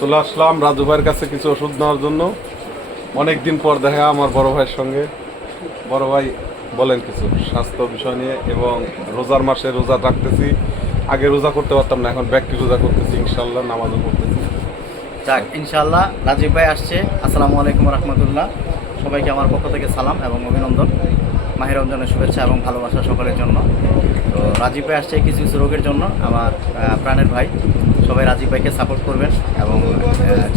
চলে আসলাম রাজু ভাইয়ের কাছে কিছু ওষুধ নেওয়ার জন্য। অনেক দিন পর দেখা আমার বড় ভাইয়ের সঙ্গে। বড় ভাই বলেন কিছু স্বাস্থ্য বিষয় নিয়ে, এবং রোজার মাসে রোজা রাখতেছি। আগে রোজা করতে পারতাম না, এখন ব্যাকটি রোজা করতেছি, ইনশাল্লাহ নামাজও করতেছি। যাক, ইনশাআল্লাহ রাজীব ভাই আসছে। আসসালামু আলাইকুম রহমতুল্লাহ। সবাইকে আমার পক্ষ থেকে সালাম এবং অভিনন্দন, মাহে রমজানের শুভেচ্ছা এবং ভালোবাসা সকলের জন্য। তো রাজীব ভাই আসছে কিছু কিছু রোগের জন্য, আমার প্রাণের ভাই। সবাই রাজীব ভাইকে সাপোর্ট করবেন, এবং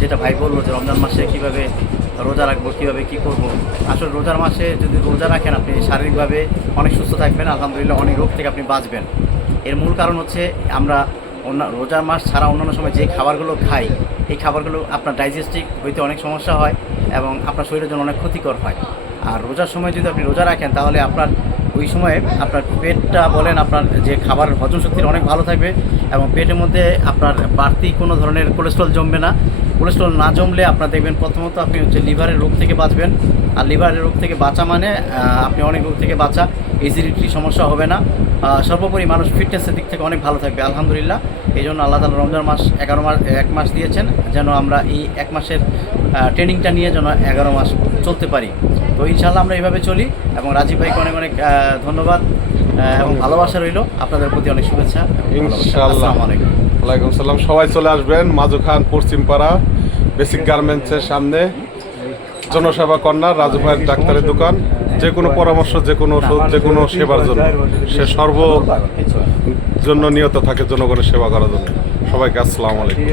যেটা ভাই বললো যে রমজান মাসে কীভাবে রোজা রাখবো, কীভাবে কী করবো। আসলে রোজার মাসে যদি রোজা রাখেন, আপনি শারীরিকভাবে অনেক সুস্থ থাকবেন, আলহামদুলিল্লাহ অনেক রোগ থেকে আপনি বাঁচবেন। এর মূল কারণ হচ্ছে আমরা রোজার মাস ছাড়া অন্যান্য সময় যে খাবারগুলো খাই, এই খাবারগুলো আপনার ডাইজেস্টিক হইতে অনেক সমস্যা হয় এবং আপনার শরীরের জন্য অনেক ক্ষতিকর হয়। আর রোজার সময় যদি আপনি রোজা রাখেন, তাহলে আপনার ওই সময়ে আপনার পেটটা বলেন, আপনার যে খাবার হজম শক্তির অনেক ভালো থাকবে, এবং পেটের মধ্যে আপনার বাড়তি কোনো ধরনের কোলেস্ট্রল জমবে না। কোলেস্ট্রল না জমলে আপনার দেখবেন প্রথমত আপনি লিভারের রোগ থেকে বাঁচবেন। আর লিভারের রোগ থেকে বাঁচা মানে আপনি অনেক রোগ থেকে বাঁচা, এসিডিটির সমস্যা হবে না। সর্বোপরি মানুষ ফিটনেসের দিক থেকে অনেক ভালো থাকবে আলহামদুলিল্লাহ। এই জন্য আল্লাহ তাআলা রমজান মাস 1 মাস দিয়েছেন, যেন আমরা এই 1 মাসের ট্রেনিংটা নিয়ে যেন 11 মাস চলতে পারি। তো ইনশাআল্লাহ আমরা এইভাবে চলি, এবং রাজীব ভাইকে অনেক অনেক ধন্যবাদ এবং ভালোবাসা রইল। আপনাদের প্রতি অনেক শুভেচ্ছা ইনশাআল্লাহ। আসসালামু আলাইকুম। ওয়ালাইকুম সালাম। সবাই চলে আসবেন মাজু খান পশ্চিমপাড়া বেসিক গার্মেন্টসের সামনে, জনসেবা কর্নার, রাজু ভাইয়ের ডাক্তারের দোকান। যে কোনো পরামর্শ, যে কোনো ওষুধ, যে কোনো সেবার জন্য সে জন্য নিয়ত থাকে জনগণের সেবা করার জন্য। সবাইকে আসসালামু আলাইকুম।